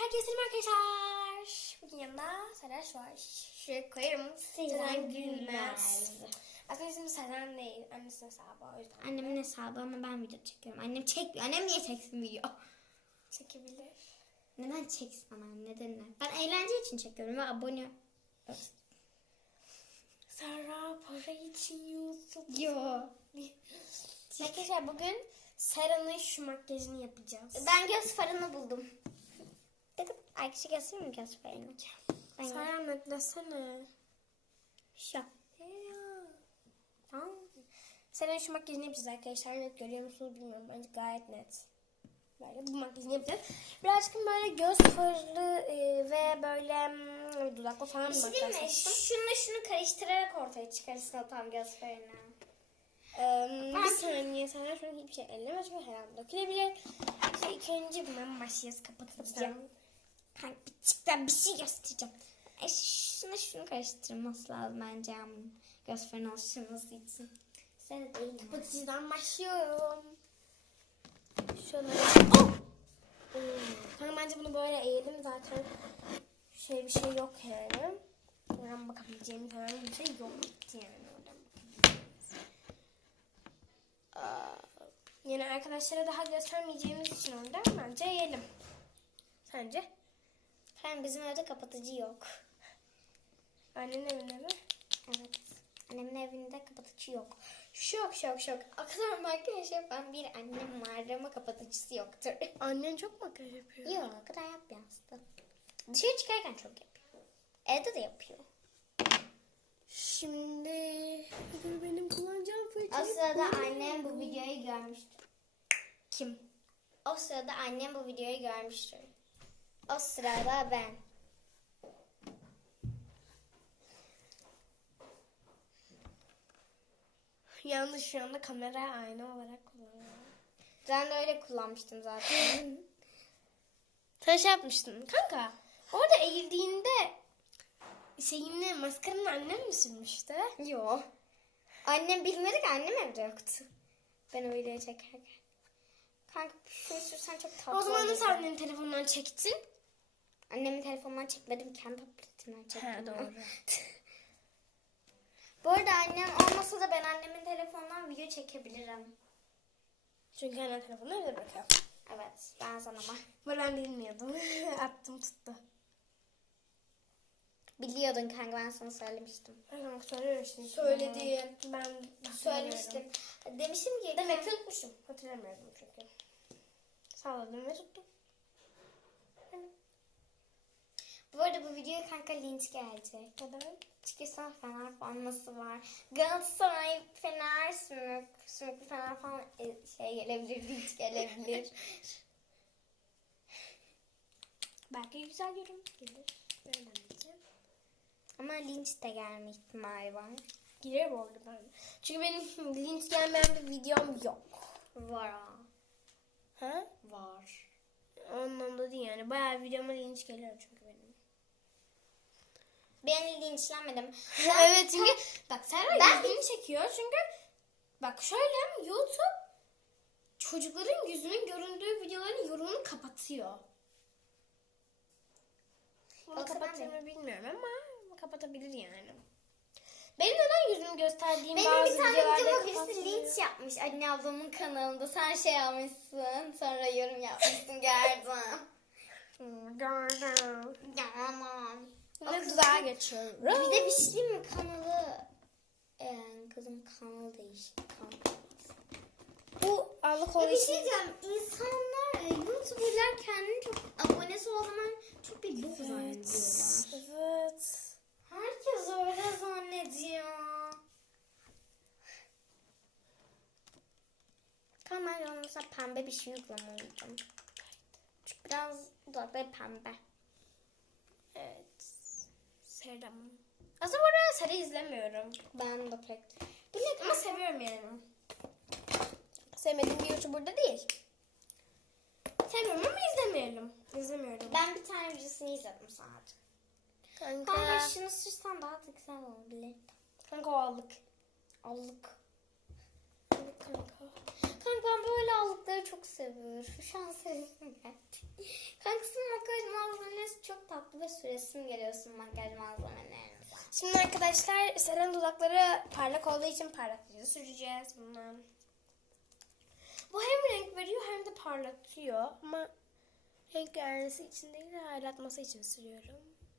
Herkese selam arkadaşlar. Bugün yanımda Saraş var. Şuraya koyarım. Seren Gülmez. Aslında ismi Seren değil. Annesinin hesabı o yüzden. Annemin hesabı ama ben video çekiyorum. Annem çekmiyor. Annem niye çeksin video? Çekebilir. Neden çeksin ama neden ne? Ben eğlence için çekiyorum ve abone. Sara para için yiyorsun. Yo. Arkadaşlar bugün Sara'nın şu makyajını yapacağız. Ben göz farını buldum. Dedim arkadaşı göstereyim mi? Ben Sara netlesene. Şu. Tamam. Sara'nın şu makyajını yapacağız arkadaşlar. Net görüyor musunuz bilmiyorum. Bence gayet net. Böyle bu makyajını yapacağız. Birazcık böyle göz farı e, ve böyle mm, dudaklı falan Bir şey değil mi? Şunu şunu karıştırarak ortaya çıkarırsın o tam göz farını. Ee, bir saniye sana şu an hiçbir şey elleme çünkü her an dökülebilir. İşte ilk önce bundan başlayacağız kapatacağım. Kanka küçükten bir şey göstereceğim. E, şunu şunu karıştırması lazım bence ama göz farını oluşturması için. Sen değil? Kapatıcıdan başlıyorum. Şöyle. Oh! Hmm. Kanka bence bunu böyle eğelim zaten. Şey bir şey yok yani. Oradan bakabileceğimiz herhangi bir şey yok yani oradan Yani arkadaşlara daha göstermeyeceğimiz için orada bence eğelim. Sence? Hem bizim evde kapatıcı yok. Annenin evinde mi? Evet. Annemin evinde kapatıcı yok. Şok şok şok. O kadar makyaj yapan bir annem var ama kapatıcısı yoktur. Annen çok makyaj yapıyor. yok o kadar yapmıyor aslında. Dışarı çıkarken çok yapıyor. Evde de yapıyor. Şimdi dur benim kullanacağım O fırçayı. sırada annem bu videoyu görmüştür. Kim? O sırada annem bu videoyu görmüştür. O sırada ben. Yalnız şu anda kamera ayna olarak kullanıyorum. Ben de öyle kullanmıştım zaten. Şey yapmıştın kanka. Orada eğildiğinde şeyini maskaranı annem mi sürmüştü? Yok. Annem bilmedi ki annem evde yoktu. Ben o videoyu çekerken. Kanka şunu sürsen çok tatlı o zaman olurdu. nasıl annenin telefonundan çektin? Annemin telefonundan çekmedim kendi tabletimden çektim. Ha, doğru. Bu arada annem olmasa da ben annemin telefonundan video çekebilirim. Çünkü anne telefonu evde bırakıyor. Evet ben sana. Bu ben bilmiyordum. Attım tuttu. Biliyordun kanka ben sana söylemiştim. Kanka söylemiştin. Söyledim. Ben Söylemiştim. Demiştim ki Demek ki unutmuşum. Hatırlamıyorum çünkü. Salladım ve tuttum. Bu arada bu videoya kanka linç gelecek. Neden? Çünkü sana Fener forması var. Galatasaray, Fener, Sümük, Sümüklü Fener falan e, şey gelebilir, linç gelebilir. Belki güzel yorum gelir. Bileceğim? Ama linç de gelme ihtimali var. Girer bu arada ben. Çünkü benim linç gelmeyen bir videom yok. Var ha. Ha? Var. O anlamda değil yani. Bayağı videoma linç geliyor çünkü benim. Ben linçlenmedim. evet çünkü bak Serra Ben- yüzünü çekiyor çünkü bak şöyle YouTube çocukların yüzünün göründüğü videoların yorumunu kapatıyor. Bunu kapatır mı bilmiyorum ama kapatabilir yani. Benim neden yüzümü gösterdiğim Benim bazı bir tane videolarda videoma birisi linç yapmış anne ablamın kanalında. Sen şey almışsın. Sonra yorum yapmışsın gördüm. Gördüm. ya aman. O Ne kızın- güzel geçiyor. Bir de bir şey diyeyim mi kanalı? Ee, kızım kanalı değişik. Kanal. Bu Allah Ya bir şey diyeceğim. İnsanlar, e, YouTuber'lar kendini çok abonesi o zaman çok bir bok zannediyorlar. Evet. Herkes öyle zannediyor. Tamam ben pembe bir şey yüklemeliydim. Çünkü biraz dudakları pembe. Evet. Serra. Aslında bu Serra izlemiyorum. Ben de pek. Ama seviyorum yani. Sevmediğim bir YouTuber da değil. Seviyorum ama izlemiyorum. İzlemiyorum. Ben bir tane videosunu izledim sadece. Kanka. Kanka şunu sürsen daha da güzel olabilir. Kanka o allık. Allık. Kanka. Kanka ben böyle allıkları çok seviyorum. Şu an seviyorum gerçekten. Kanka senin makyajın çok tatlı ve süresim geliyorsun makyaj malzemelerine. Şimdi arkadaşlar Seren dudakları parlak olduğu için parlatıcı süreceğiz bundan. Bu hem renk veriyor hem de parlatıyor ama renk vermesi için değil parlatması için sürüyorum.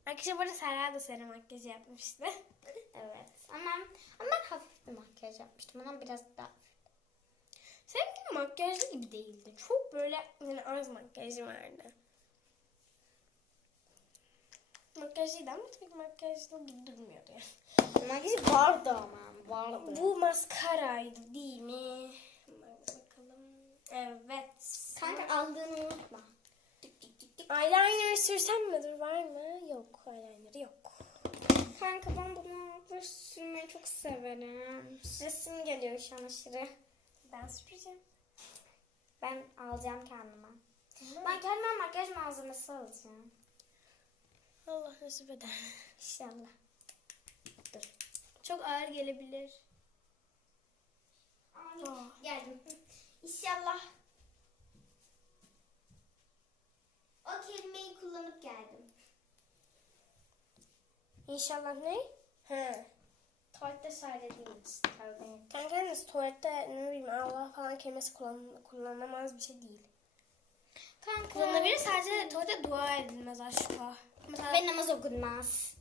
Arkadaşlar bu arada Serra da Seren makyajı yapmıştı. Evet. Ama, ama ben hafif bir makyaj yapmıştım. Ona biraz daha Seninki makyajlı gibi değildi. Çok böyle yani az makyajı vardı. Makyajlıydı ama tabii makyajlı gibi durmuyordu yani. Makyajı vardı ama. Vardı. Bu maskaraydı değil mi? Bakalım. Evet. Kanka aldığını unutma. Eyeliner sürsem mi? Dur var mı? Yok. Eyeliner yok. Kanka ben bunu sürmeyi çok severim. Süresim geliyor şu an aşırı. Ben süreceğim. Ben alacağım kendime. Tamam. Ben kendime makyaj malzemesi alacağım. Allah nasip eder. İnşallah. Dur. Çok ağır gelebilir. Amin. Aa. Geldim. İnşallah. O kelimeyi kullanıp geldim. İnşallah ne? He. Tuvalette için tabii. Kanka kendisi tuvalette ne bileyim Allah falan kelimesi kullan, kullanılamaz bir şey değil. Kanka. Kullanılabilir sadece tuvalette dua edilmez aşka. Mesela, Ve namaz okunmaz.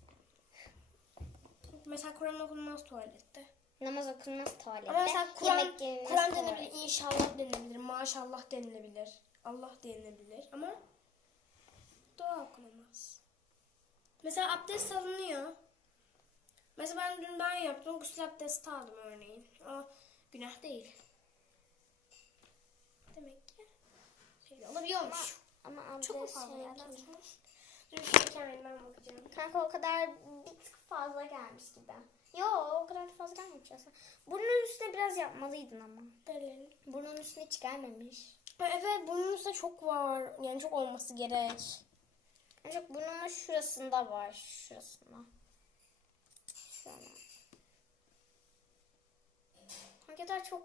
mesela Kur'an okunmaz tuvalette. Namaz okunmaz tuvalette. Ama mesela Kur'an, Kur'an denebilir, inşallah denilebilir, maşallah denilebilir, Allah denilebilir ama dua okunamaz. Mesela abdest alınıyor. Mesela ben dün ben yaptım, gusül abdesti aldım örneğin. O günah değil. Demek ki şey olabiliyormuş. Ama abdest Çok mu fazla sonra? Dur şu kendimden bakacağım. Kanka o kadar bir tık fazla gelmiş gibi. Yo o kadar da fazla gelmemiş aslında. Burnun üstüne biraz yapmalıydın ama. Delelim. Burnun üstüne hiç gelmemiş. Evet burnumuzda çok var. Yani çok olması gerek. Ancak burnumun şurasında var. Şurasında. Şöyle. Ne kadar çok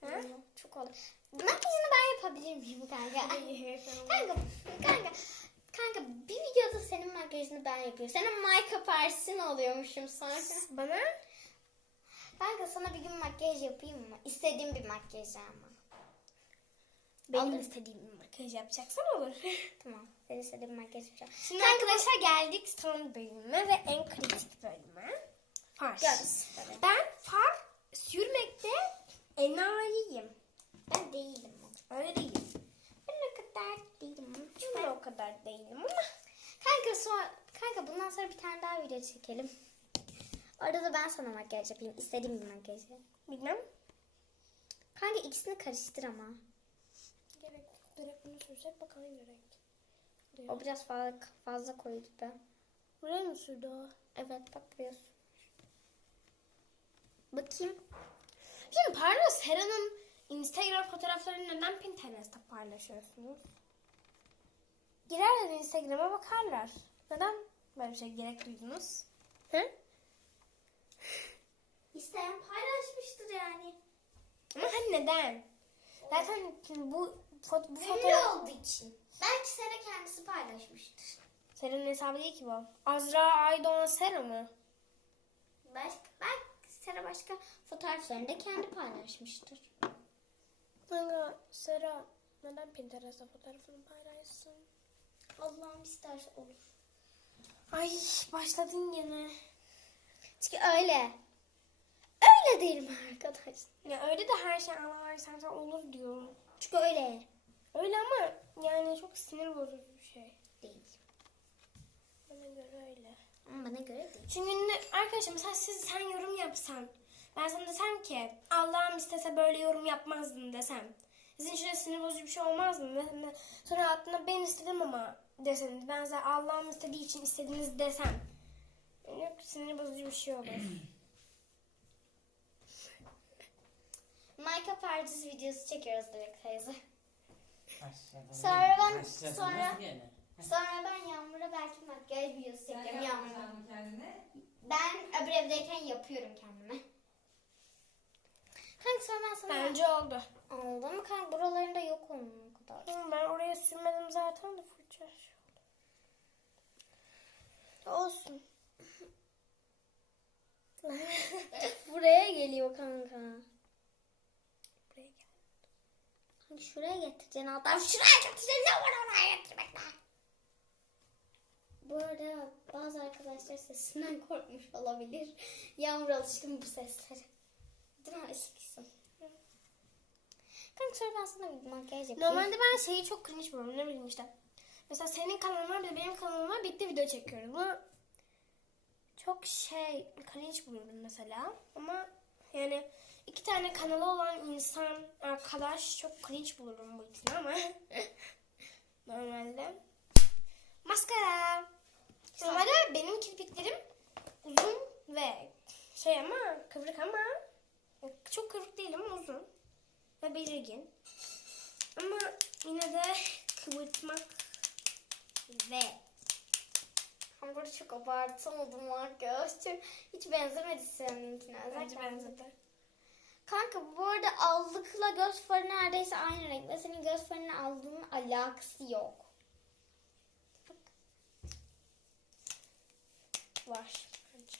Ha? çok oldu. Makyajını ben yapabilir miyim kanka? kanka, kanka, kanka bir videoda senin makyajını ben yapıyorum. Senin make-up artistin oluyormuşum sonra. Bana? Kanka sana bir gün makyaj yapayım mı? İstediğim bir makyaj ama. Benim Alırım. istediğim bir makyaj yapacaksan olur. Tamam. Senin istediğin makyaj yapacağım. Şimdi arkadaşlar geldik son bölüme ve en kritik bölüme. Far. Göz. Ben far sürmekte enayiyim. Ben değilim. Öyle değil. Ben o kadar değilim. Ben de o kadar değilim ama. Kanka sonra, kanka bundan sonra bir tane daha video çekelim. Orada da ben sana makyaj yapayım. İstediğim bir makyajı. Bilmem. Kanka ikisini karıştır ama. Gerek. Direkt bunu sürsek bakalım gerek. O biraz fazla, fazla koydu be. Buraya mı sürdü o? Evet bak biliyorsun. Bakayım. Şimdi pardon Sera'nın Instagram fotoğraflarını neden Pinterest'te paylaşıyorsunuz? Girerler Instagram'a bakarlar. Neden böyle bir şey gerek duydunuz? Hı? İsteyen paylaşmıştır yani. Ama hani neden? Zaten bu, foto, bu Ünlü fotoğraf... olduğu için. Belki Sera kendisi paylaşmıştır. Sera'nın hesabı değil ki bu. Azra Aydoğan Sera mı? Belki, belki Sera başka fotoğraflarını da kendi paylaşmıştır. Kanka Sera neden Pinterest'te fotoğrafını paylaşsın? Allah'ım isterse olur. Ay başladın gene. Çünkü öyle. Öyle değil mi arkadaş? Ya öyle de her şey anlarsan sen olur diyorum. Çünkü öyle. Öyle ama yani çok sinir bozucu bir şey. Değil. Bana göre öyle. Ama bana göre değil. Çünkü ne, arkadaşlar mesela siz sen yorum yapsan. Ben sana desem ki Allah'ım istese böyle yorum yapmazdın desem. Sizin için de sinir bozucu bir şey olmaz mı? Sonra aklına ben istedim ama deseniz. Ben size Allah'ım istediği için istediğiniz desem. Yok sinir bozucu bir şey olur. Make-up artist videosu çekiyoruz Dilek teyze. Başladınız. Sonra ben- sonra- gene. Sonra ben Yağmur'a belki makyaj videosu Sen çekerim Yağmur'a. yapmayacaksın kendine. Ben öbür evdeyken yapıyorum kendime. Kanka sonra ben sana... Bence oldu. Oldu mu kanka? Buralarında yok onun o kadar. Hı, Ben oraya sürmedim zaten de fırça. oldu. Olsun. Buraya geliyor kanka. Buraya gel. Kanka şuraya getireceksin Altan. Şuraya getireceksin. Ne var oraya getirmek lan? Bu arada bazı arkadaşlar sesinden korkmuş olabilir. Yağmur alışkın bu seslere. Değil mi alışkısın? Kanka sonra ben sana bir makyaj yapayım. Normalde ben şeyi çok cringe buluyorum. Ne bileyim işte. Mesela senin kanalın var bir de benim kanalım var. Birlikte video çekiyoruz. Bu çok şey cringe buluyorum mesela. Ama yani iki tane kanalı olan insan, arkadaş çok cringe bulurum bu ikisini ama normalde. Maskara. Normalde benim kirpiklerim uzun ve şey ama kıvrık ama çok kıvrık değil ama uzun ve belirgin. Ama yine de kıvırtmak ve Ama burada çok abartılmadı makyaj. Çok- Hiç benzemedi seninkine. bence benzedi. Kanka bu arada allıkla göz farı neredeyse aynı renk. Ve senin göz farını aldığının alakası yok. Var bence.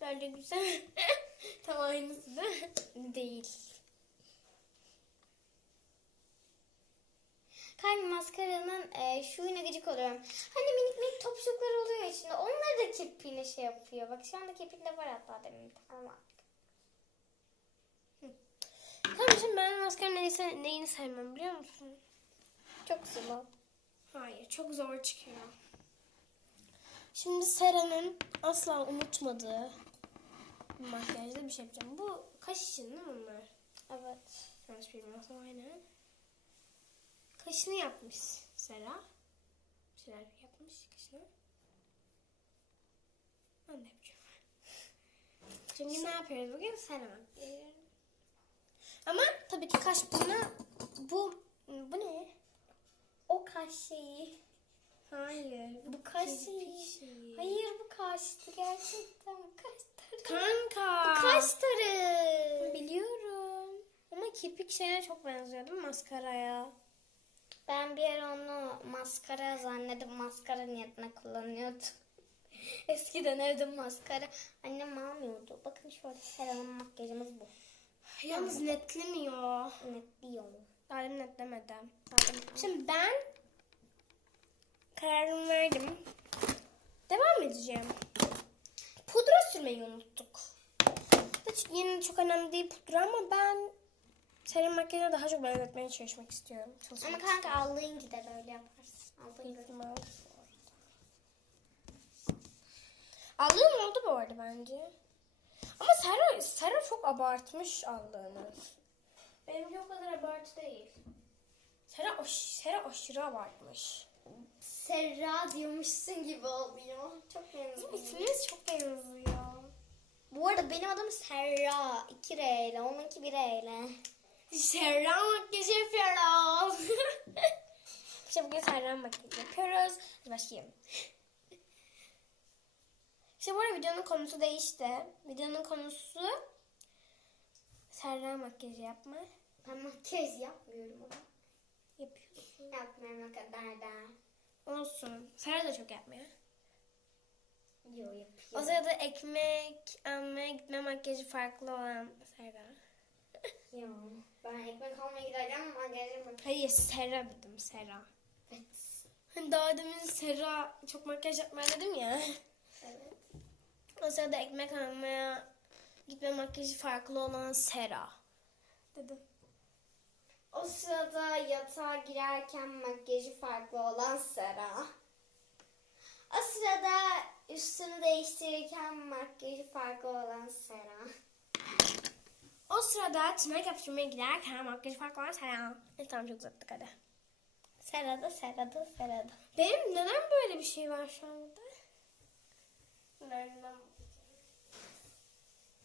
Böyle güzel. Tam aynısı değil mi? Değil. Kanka maskaranın e, şuyuna gıcık oluyorum. Hani minik minik topçuklar oluyor içinde. Onlar da kirpiğine şey yapıyor. Bak şu anda kirpiğinde var hatta demin var. Tamam şimdi ben maskarın neyse, neyini sevmem biliyor musun? Çok sıvı. Hayır çok zor çıkıyor. Şimdi Sera'nın asla unutmadığı makyajda bir şey yapacağım. Bu kaş için değil mi bunlar? Evet. Yanlış bilmiyorsam aynen. Kaşını yapmış Sera. Bir şeyler yapmış kaşını. Ben de yapacağım. Şimdi ne yapıyoruz bugün? Sera makyajı. Ama tabii ki kaş buna bu bu ne? O kaş şeyi. Hayır. Bu kaş kirpik şeyi. şeyi. Hayır bu kaştı gerçekten. Bu kaş tarı. Kanka. Kaş tarı. Biliyorum. Ama kirpik şeyine çok benziyor değil mi maskaraya? Ben bir ara onu maskara zannedip maskara niyetine kullanıyordum. Eskiden evde maskara annem almıyordu. Bakın şöyle Sera'nın makyajımız bu. Yalnız netlemiyor. Netliyor. Demin netlemedim. Şimdi ben kararımı verdim. Devam edeceğim. Pudra sürmeyi unuttuk. Hiç yine çok önemli değil pudra ama ben senin makyajına daha çok benzetmeye çalışmak istiyorum. Çalışmak Ama kanka allığın gider öyle yaparsın. Allığın gider. Allığım oldu bu arada bence. Ama Sera, Sera çok abartmış allığını. Benimki o kadar abartı değil. Sera, aş, Sera aşırı abartmış. Serra diyormuşsun gibi oluyor. Çok benziyor. ismimiz çok benziyor. Bu arada benim adım Serra. 2 R ile. Onunki 1 R ile. Serra makyajı yapıyoruz. işte bugün Serra makyajı yapıyoruz. Hadi başlayalım. İşte bu arada videonun konusu değişti. Videonun konusu Serra makyajı yapma. Ben makyaj yapmıyorum ama. Yapmıyorum o kadar da. Olsun. Serra da çok yapmıyor. Yo O yapıyorum. sırada ekmek almaya gitme makyajı farklı olan Serra. Yo. Ben ekmek almaya gideceğim makyajım Hayır Serra dedim Serra. Evet. Hani daha demin Serra çok makyaj yapmaya dedim ya. Evet. O sırada ekmek almaya gitme makyajı farklı olan Sera. Dedim. O sırada yatağa girerken makyajı farklı olan Sera. O sırada üstünü değiştirirken makyajı farklı olan Sera. O sırada tırnak yapıştırmaya giderken makyajı farklı olan Sera. E, tamam çok uzattık hadi. Serada, Serada, Serada. Benim neden böyle bir şey var şu anda? Nereden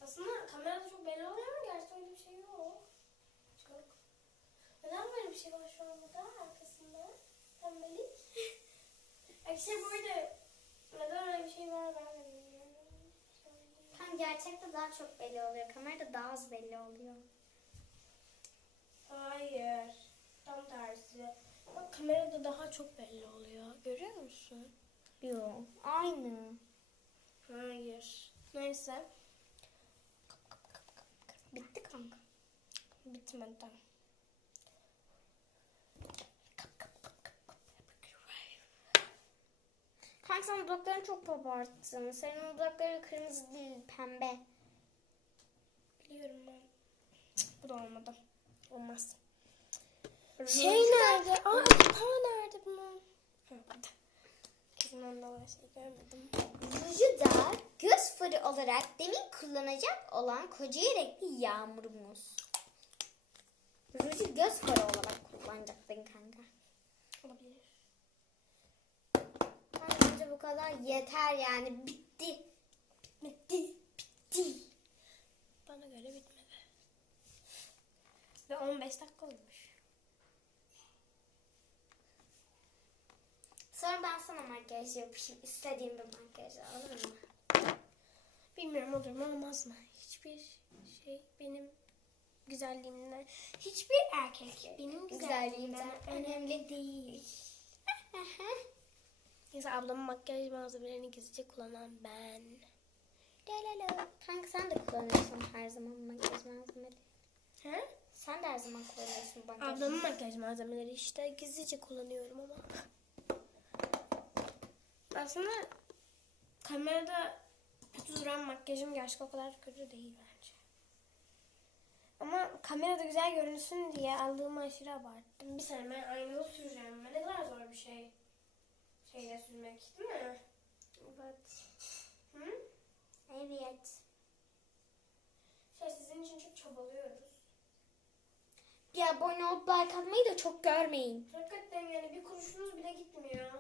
Aslında kamerada çok belli oluyor ama gerçekten öyle bir şey yok. Çok. Neden böyle bir şey var şu anda arkasında? Pembelik. Arkadaşlar bu arada neden öyle bir şey var ben de bilmiyorum. Tam gerçekte daha çok belli oluyor. Kamerada daha az belli oluyor. Hayır. Tam tersi. Bak kamerada daha çok belli oluyor. Görüyor musun? Yok. Aynı. Hayır. Neyse. Bitti kanka. Bitmedi. Kanka sen dudaklarını çok abarttın. Senin dudakların kırmızı değil pembe. Biliyorum ben. Cık, Bu da olmadı. Olmaz. Şey nerede? Aa kapağı nerede bunun? Ha, burada. Onda var şey görmedim. Ruju da göz farı olarak demin kullanacak olan koca renkli yağmurumuz. Ruju göz farı olarak kullanacaktın kanka. Olabilir. Bu kadar yeter yani. Bitti. Bitti. Bitti. Bana göre bitmedi. Ve 15 dakika olmuş. Sonra ben sana makyaj yapayım. İstediğim bir makyaj olur mu? Bilmiyorum olur mu olmaz mı? Hiçbir şey benim güzelliğimden, hiçbir erkek benim güzelliğimden önemli değil. Neyse ablamın makyaj malzemelerini gizlice kullanan ben. Lalala. Kanka sen de kullanıyorsun her zaman makyaj malzemeleri. He? Sen de her zaman kullanıyorsun makyaj. Ablamın makyaj malzemeleri işte gizlice kullanıyorum ama. Aslında kamerada kötü duran makyajım gerçekten o kadar kötü değil bence. Ama kamerada güzel görünsün diye aldığımı aşırı abarttım. Bir sene ben aynalı süreceğim. Ne kadar zor bir şey. Şeyle sürmek değil mi? Evet. Hı? Evet. Şey sizin için çok çabalıyoruz. Bir abone olup like atmayı da çok görmeyin. Hakikaten yani bir kuruşunuz bile gitmiyor.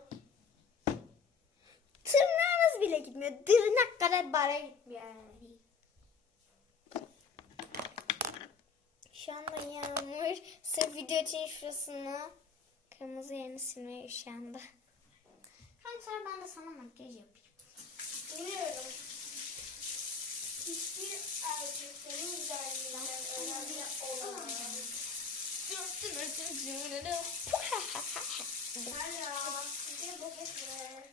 Tırnağınız bile gitmiyor. Tırnak kadar bara gitmiyor yani. Şu anda Yağmur sırf video için şurasını kırmızı yerini silmeye üşendi. Kanka sonra ben de sana makyaj yapayım. Biliyorum. Hiçbir erkek senin güzelliğinden önemli olamaz. Hala. Bir bok etme.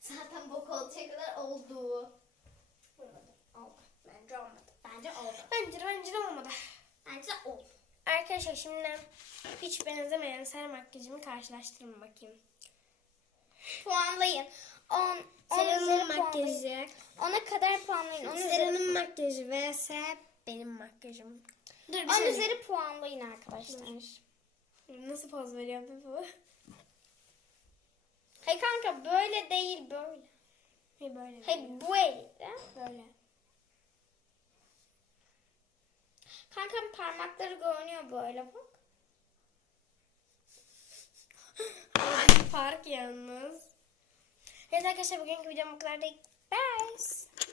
Zaten bok olacak kadar oldu. Olmadı. Oldu. Bence olmadı. Bence oldu. Bence de bence de olmadı. Bence oldu. Arkadaşlar şimdi hiç benzemeyen sarı makyajımı karşılaştırın bakayım. Puanlayın. 10 10 Seren'in üzeri puanlayın. makyajı. Ona kadar puanlayın. 10 üzeri, Seren'in makyajı vs benim makyajım. Dur bir 10 saniye. üzeri puanlayın arkadaşlar. Nasıl poz veriyor bu? Hayır kanka böyle değil böyle. Hayır böyle. Hayır böyle. Böyle. Kankam parmakları görünüyor böyle bak. Fark yalnız. Evet arkadaşlar bugünkü videom bu kadar. Bye.